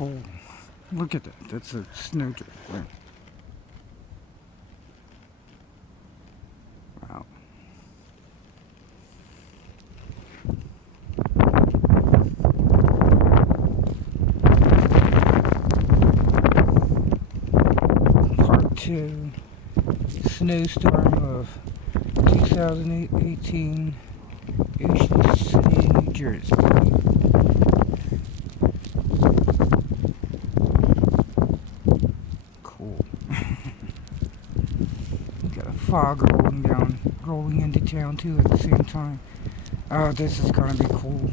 cool. Look at that. That's a snowdrift. Right? Wow. Part 2. Snowstorm of 2018. Ocean City, New Jersey. Cool. Got a fog rolling into town too at the same time. Oh, this is gonna be cool.